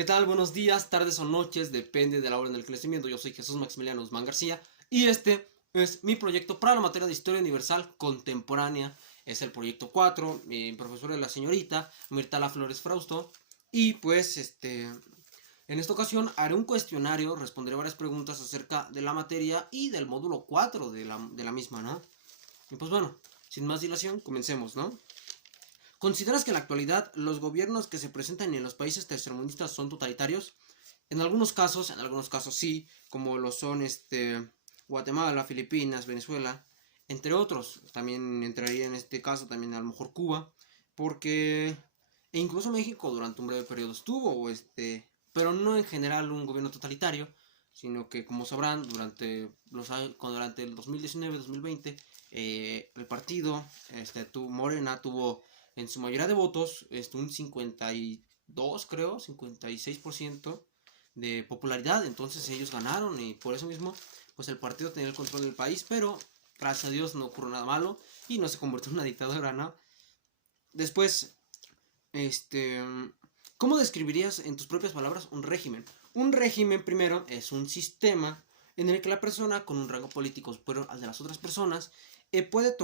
¿Qué tal? Buenos días, tardes o noches, depende de la hora en el que lo estén viendo. Yo soy Jesús Maximiliano Guzmán García y este es mi proyecto para la materia de Historia Universal Contemporánea. Es el proyecto 4, mi profesora es la señorita Mirtala Flores Frausto. Y pues, en esta ocasión haré un cuestionario, responderé varias preguntas acerca de la materia y del módulo 4 de la misma, ¿no? Y pues bueno, sin más dilación, comencemos, ¿no? ¿Consideras que en la actualidad los gobiernos que se presentan en los países tercermundistas son totalitarios? En algunos casos sí, como lo son Guatemala, Filipinas, Venezuela, entre otros. También entraría en este caso también a lo mejor Cuba, porque e incluso México durante un breve periodo estuvo, pero no en general un gobierno totalitario, sino que como sabrán durante el 2019-2020 el partido Morena tuvo en su mayoría de votos un 52, creo, 56% de popularidad. Entonces ellos ganaron y por eso mismo pues el partido tenía el control del país, pero gracias a Dios no ocurrió nada malo y no se convirtió en una dictadura, ¿no? Después, este, ¿cómo describirías en tus propias palabras un régimen? Un régimen, primero, es un sistema en el que la persona con un rango político superior al de las otras personas puede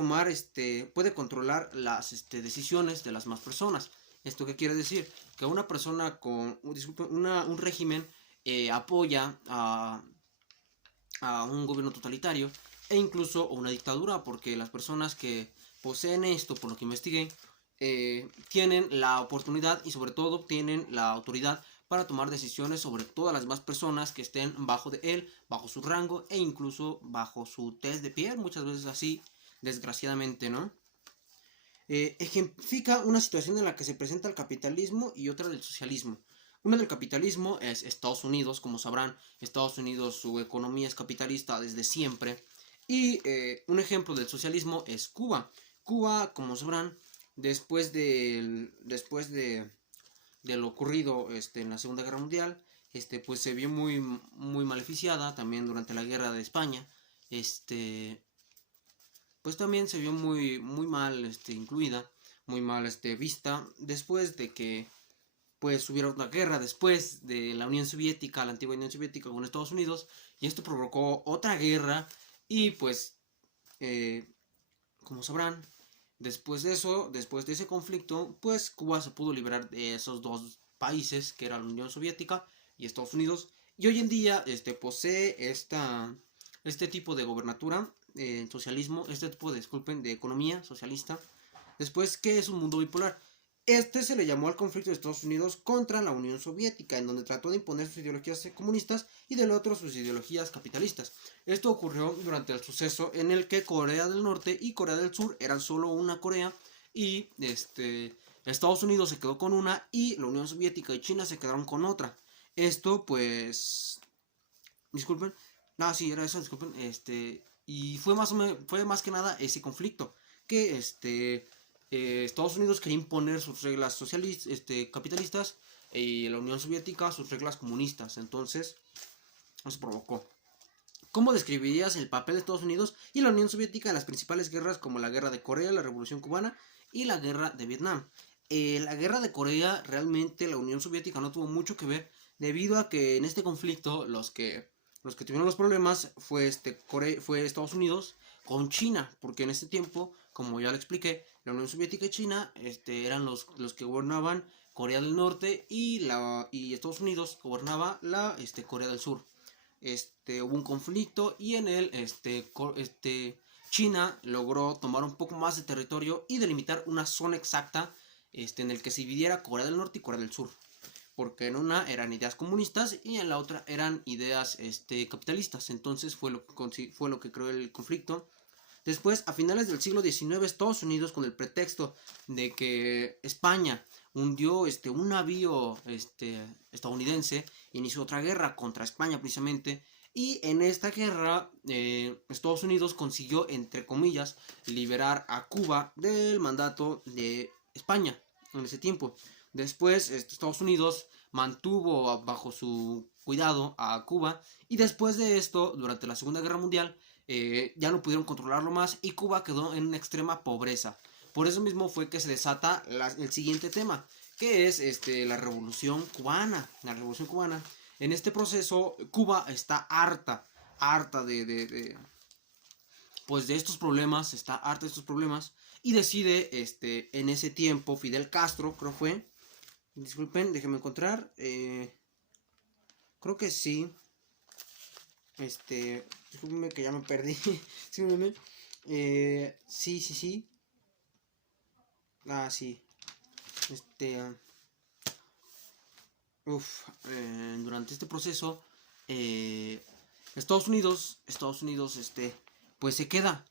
controlar las decisiones de las más personas. ¿Esto qué quiere decir? Que una persona con, un régimen apoya a un gobierno totalitario e incluso una dictadura, porque las personas que poseen esto, por lo que investigué, tienen la oportunidad y sobre todo tienen la autoridad para tomar decisiones sobre todas las demás personas que estén bajo de él, bajo su rango e incluso bajo su test de piel, muchas veces así, desgraciadamente, ¿no? Ejemplifica una situación en la que se presenta el capitalismo y otra del socialismo. Una del capitalismo es Estados Unidos, como sabrán, Estados Unidos su economía es capitalista desde siempre. Y un ejemplo del socialismo es Cuba. Cuba, como sabrán, después de lo ocurrido en la Segunda Guerra Mundial, pues se vio muy, muy maleficiada también durante la Guerra de España. Pues también se vio muy, muy mal incluida, muy mal vista, después de que pues hubiera una guerra después de la Unión Soviética, la antigua Unión Soviética con Estados Unidos, y esto provocó otra guerra, y pues, como sabrán, después de ese conflicto, pues Cuba se pudo liberar de esos dos países, que era la Unión Soviética y Estados Unidos, y hoy en día posee este tipo de gobernatura, socialismo, de economía socialista. Después, ¿qué es un mundo bipolar? Se le llamó al conflicto de Estados Unidos contra la Unión Soviética, en donde trató de imponer sus ideologías comunistas y del otro sus ideologías capitalistas. Esto ocurrió durante el suceso en el que Corea del Norte y Corea del Sur eran solo una Corea y Estados Unidos se quedó con una y la Unión Soviética y China se quedaron con otra. Esto pues, disculpen, no, sí, era eso, disculpen, y fue más que nada ese conflicto que Estados Unidos quería imponer sus reglas socialistas, capitalistas, y la Unión Soviética sus reglas comunistas. Entonces, eso provocó. ¿Cómo describirías el papel de Estados Unidos y la Unión Soviética en las principales guerras como la Guerra de Corea, la Revolución Cubana y la Guerra de Vietnam? La Guerra de Corea, realmente la Unión Soviética no tuvo mucho que ver, debido a que en este conflicto los que tuvieron los problemas fue Estados Unidos con China, porque en este tiempo, como ya le expliqué, la Unión Soviética y China eran los que gobernaban Corea del Norte y Estados Unidos gobernaba la Corea del Sur. Hubo un conflicto y en él China logró tomar un poco más de territorio y delimitar una zona exacta en el que se dividiera Corea del Norte y Corea del Sur, porque en una eran ideas comunistas y en la otra eran ideas capitalistas. Entonces fue lo que creó el conflicto. Después, a finales del siglo XIX, Estados Unidos, con el pretexto de que España hundió un navío estadounidense, inició otra guerra contra España precisamente, y en esta guerra Estados Unidos consiguió, entre comillas, liberar a Cuba del mandato de España en ese tiempo. Después Estados Unidos mantuvo bajo su cuidado a Cuba, y después de esto, durante la Segunda Guerra Mundial, ya no pudieron controlarlo más y Cuba quedó en una extrema pobreza. Por eso mismo fue que se desata el siguiente tema, que es la revolución cubana. La revolución cubana. En este proceso, Cuba está harta pues de estos problemas, está harta de estos problemas, y decide, en ese tiempo, Fidel Castro, creo fue, disculpen, déjenme encontrar, creo que sí, disculpenme que ya me perdí, sí, sí, este, durante este proceso, Estados Unidos, pues se queda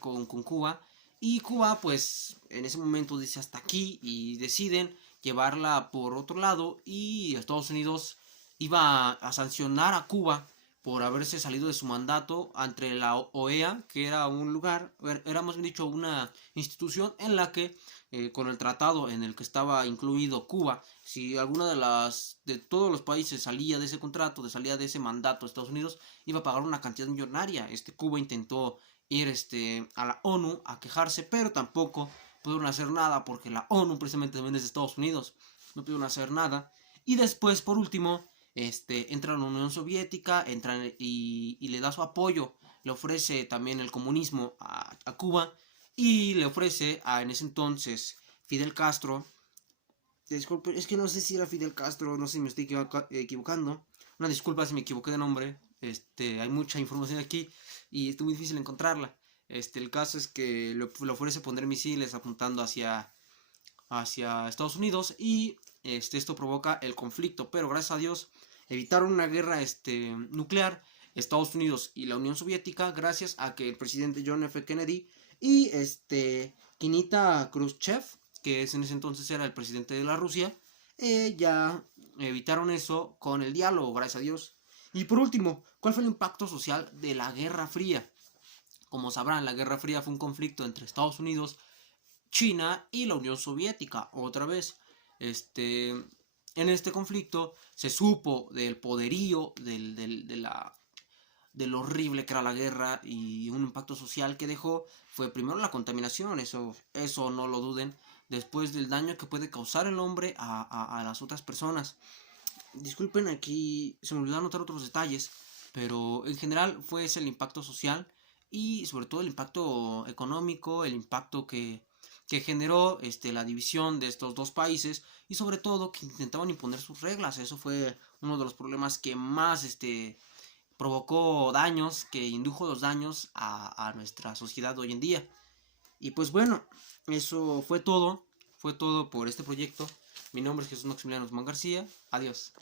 con Cuba, y Cuba, pues, en ese momento dice hasta aquí, y deciden llevarla por otro lado, y Estados Unidos iba a sancionar a Cuba por haberse salido de su mandato ante la OEA, que era un lugar, era más bien dicho una institución en la que, con el tratado en el que estaba incluido Cuba, si alguna de todos los países salía de ese contrato, salía de ese mandato de Estados Unidos, iba a pagar una cantidad millonaria. Cuba intentó ir a la ONU a quejarse, pero tampoco pudieron hacer nada porque la ONU precisamente también es de Estados Unidos, no pudieron hacer nada. Y después, por último, entra a la Unión Soviética, y le da su apoyo, le ofrece también el comunismo a Cuba, y le ofrece en ese entonces Fidel Castro. Disculpe, es que no sé si era Fidel Castro, no sé si me estoy equivocando. Una disculpa si me equivoqué de nombre. Hay mucha información aquí y es muy difícil encontrarla. El caso es que le ofrece poner misiles apuntando hacia Estados Unidos, y esto provoca el conflicto, pero gracias a Dios evitaron una guerra nuclear Estados Unidos y la Unión Soviética, gracias a que el presidente John F. Kennedy y Nikita Khrushchev, que en ese entonces era el presidente de la Rusia, ya evitaron eso con el diálogo, gracias a Dios. Y por último, ¿cuál fue el impacto social de la Guerra Fría? Como sabrán, la Guerra Fría fue un conflicto entre Estados Unidos, China y la Unión Soviética. Otra vez, en este conflicto se supo del poderío, de lo horrible que era la guerra, y un impacto social que dejó fue primero la contaminación, eso no lo duden, después del daño que puede causar el hombre a las otras personas. Disculpen, aquí se me olvidó anotar otros detalles, pero en general fue ese el impacto social, y sobre todo el impacto económico, el impacto que generó la división de estos dos países, y sobre todo que intentaban imponer sus reglas. Eso fue uno de los problemas que más provocó daños, que indujo los daños a nuestra sociedad hoy en día. Y pues bueno, eso fue todo por este proyecto. Mi nombre es Jesús Maximiliano Guzmán García. Adiós.